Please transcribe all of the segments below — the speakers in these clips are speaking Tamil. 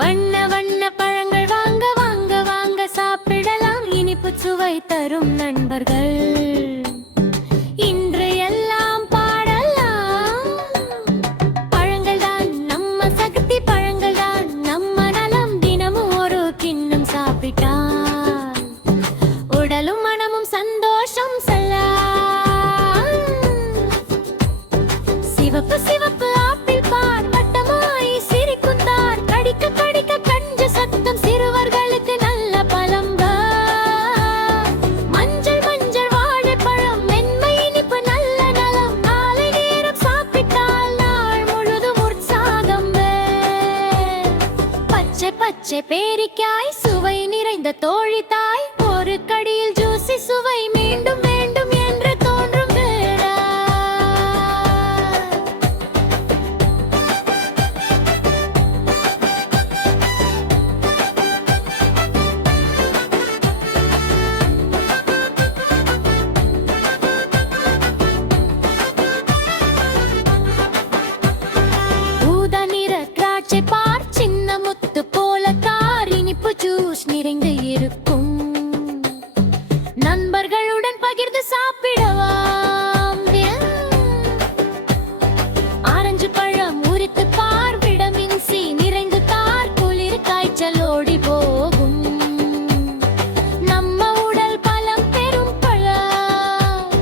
வண்ண வண்ண பழங்கள் வாங்க வாங்க வாங்க சாப்பிடலாம். இனிப்பு சுவை தரும் நண்பர்கள் இன்று எல்லாம் பாடலாம். பழங்கள் தான் நம்ம சக்தி, பழங்கள் தான் நம்ம நலம். தினமும் ஒரு கிண்ணம் சாப்பிட்டால் உடலும் மனமும் சந்தோஷம் செல்லாம். சிவப்பு சிவப்பு ஆப்பிள் பார், வட்டமாய் சிரிக்கும் தார். கடிக்க கடிக்க கஞ்ச சத்தம், சிறுவர்களுக்கு நல்ல பலம். மஞ்சள் மஞ்சள் வாழைப்பழம், மென்மை இனிப்பு நல்ல நலம். காலை நேரம் சாப்பிட்டால் நாள் முழுதும் உற்சாகம். பச்சை பச்சை பேரிக்காய், சுவை நிறைந்த தோழித்தாய். ஒரு கடியில் ஜூசி சுவை மீண்டும் வேண்டும் என்று தோன்றும் வேளா. ஊதா நிற திராட்சை பார், சின்ன முத்து போல கார். இனிப்பு ஜூஸ் நிறைந்து இருக்கும், நண்பர்களுடன் பகிர்ந்து சாப்பிடவாம். ஆரஞ்சு பழம் உரித்து பார், விட்டமின் சி நிறைந்து தார். குளிர் காய்ச்சல் ஓடி போகும், நம்ம உடல் பலம் பெறும் பழம்.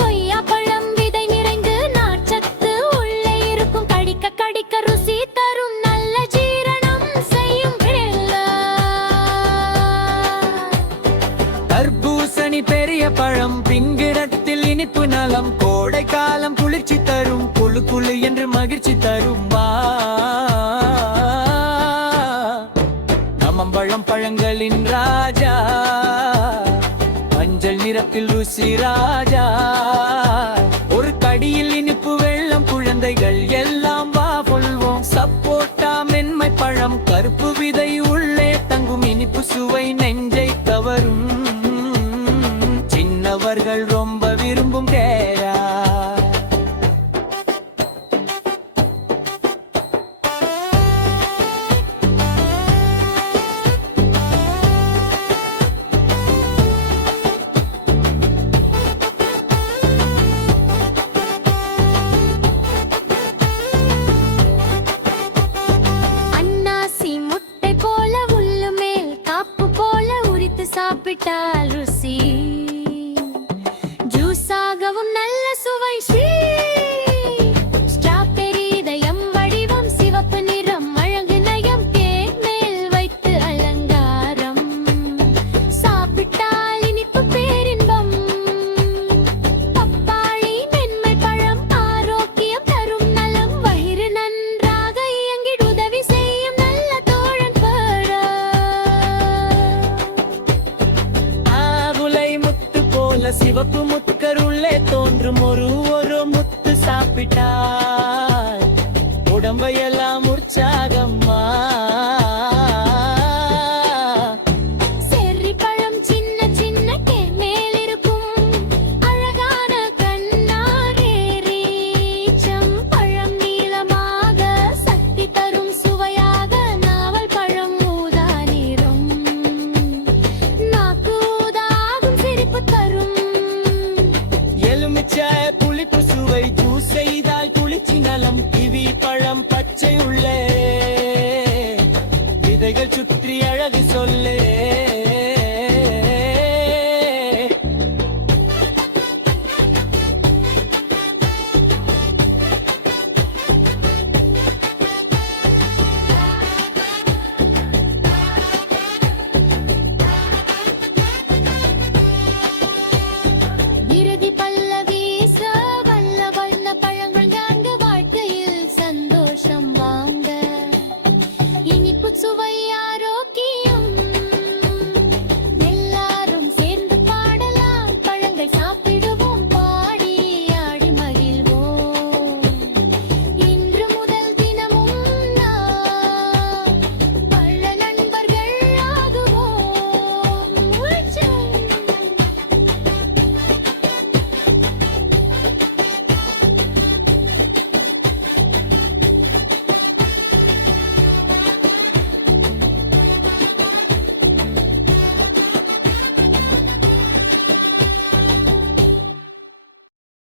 கொய்யா பழம் விதை நிறைந்து நார்ச்சத்து உள்ளே இருக்கும். கடிக்க கடிக்க ருசி தரும், நல்ல ஜீரணம் செய்யும் பிள்ளை. தர்பூசணி பெரிய பழம், பிங்கிடத்தில் இனிப்பு நலம். கோடை காலம் குளிர்ச்சி தரும், குழு குழு என்று மகிழ்ச்சி தரும். வா நமம்பழம் பழங்களின் ராஜா, மஞ்சள் நிறத்தில் ருசி ராஜா. ஒரு கடியில் இனிப்பு வெள்ளம், குழந்தைகள் எல்லாம் வா சொல்வோம். சப்போட்டா மென்மை பழம், கருப்பு விதை உள்ளே தங்கும். இனிப்பு சுவை நெஞ்சை கவரும், சின்னவர்கள் ரொம்ப விரும்பும் கேரா. அன்னாசி முட்டை போல உள்ளு மேல் காப்பு போல உரித்து சாப்பிட்டால் ருசி. ஜூஸாகவும் நல்ல சுவை. ஸ்ட்ராபெரி இதயம் வடிவம், சிவப்பு நிறம் அழகு நயம். கேக் மேல் வைத்து அலங்காரம், சாப்பிட்டால் இனிப்பு பேரின்பம். பப்பாளி மென்மை பழம், ஆரோக்கியம் தரும் நலம். வயிறு நன்றாக இயங்கிட உதவி செய்யும் நல்ல தோழன் பழம். ஆவுலை முத்து போல சிவப்பு முத்துக்கர் உள்ளே தோன்றும். ஒரு முத்து சாப்பிட்டால் உடம்பையெல்லாம் உற்சாகம்மா. செர்ரி பழம் சின்ன சின்ன கேக் மேல் இருக்கும், அழகான கண்ணாரேரி. பழம் நீளமாக சக்தி தரும், சுவையாக. நாவல் பழம் ஊதா நிறம், நாக்கு ஊதாகும் சிரிப்பு தரும். எலுமிச்சை புளிப்பு சுவை, ஜூஸ் செய்தால் குளிர்ச்சி நலம். கிவி பழம் பச்சை உள்ளே